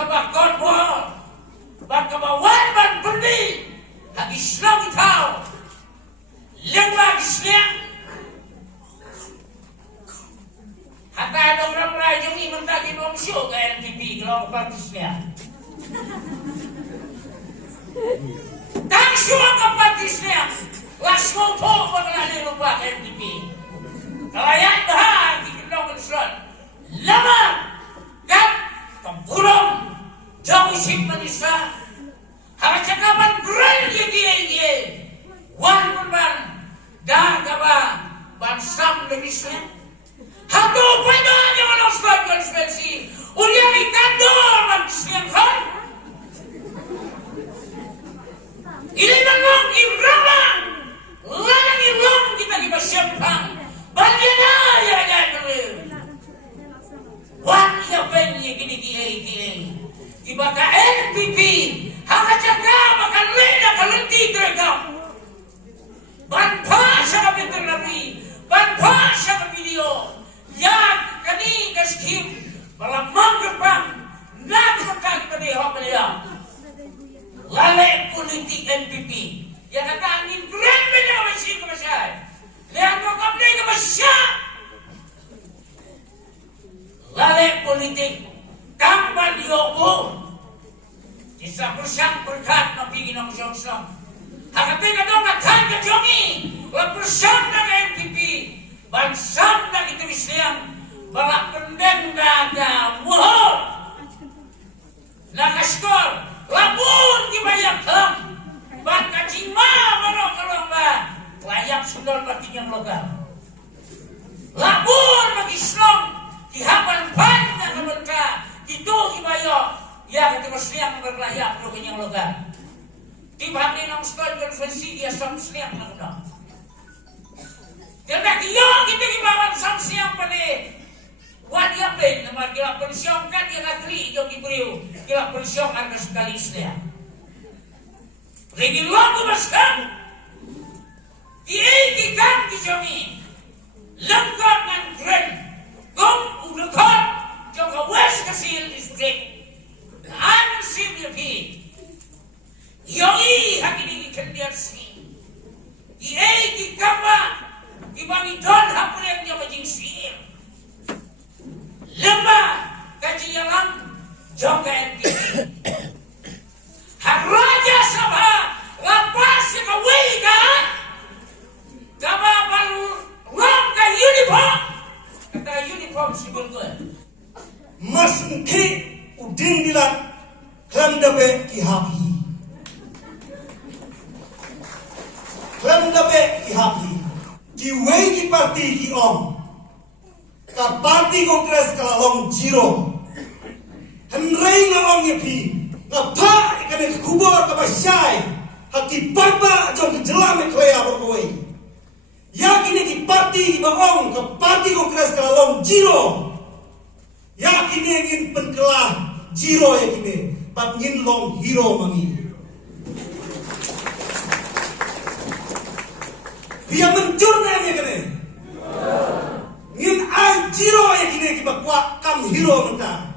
kabakot mo, bakabawan ban perdi, hagi Islam tau, lembag Islam. Hatta ada orang rajung ni mentagi bom show ke LPP kalau partisnya. Tang show ke partisnya, langsung tuh mengenai lupa LPP. Kalau yang dah kita konsen, lama kan tempurung jauh sih manusia. Harus cakapan gerai dia, wan pun dah kaba bansam Indonesia. Hatu pada jangan osbat konspirasi. Ulian ikandor manusia kan. Ini memang irama. Ladang ilam kita sempang. Bagian ya dulu. Wan ya penye gini. Tiba ke NPP. Haka cakap makan leda kalenti terekam. Banpa siya kapitang nabi. Banpa siya video. Yang kani kaskim malamang gepang nagpagkag paniho kaniya lale politik NPP yang kata angin keren benda masih ke masyarakat lihat kau kapne ke masyarakat lale politik kampan yobo kisah persang berkat mapigin ang siyong-siyong hakapi ka doon katang kajongi la persang ng NPP bansam na itu Islam balak pendeng daga muhur nakaskor labun dibayar kelam bat kacima marok kelomba layak sundol baginya logam labun bagi Islam dihapan banyak keberka itu dibayar ya ketika Islam berlayak baginya logam dibagi nang stol konvensi dia sam Islam nak Kerana kita kibawan samsiang pada wadia pen nama kira pensiong kan dia ngatri jom ibriu kira pensiong harga sekali Islam. Lagi lagu masam dia kan dijamin lengkap dengan keren gom ulekot jangka west kesil district an CBP yoi hakini kendian si dia kikama Ibang idon hapun yang dia majing sihir lemah kaji yalang jangka NPP Raja Sabha lapas yang kawai kan kama baru rom ka uniform kata uniform sibul tu mas mungkin udin bilang klam dabe ihapi Kiwei ki parti ki om ka parti kongres kalalong jiro henrei nga om yepi nga pa ikane kubor ka basyai haki pagba jong jelam klea berkoi yakini ki parti ba om ka parti kongres kalalong jiro yakini ingin penkelah jiro yakini pat ngin long hero mangi dia mencurna ni kene. Ngin ai jiro yang kini kita kuat kam hero kita.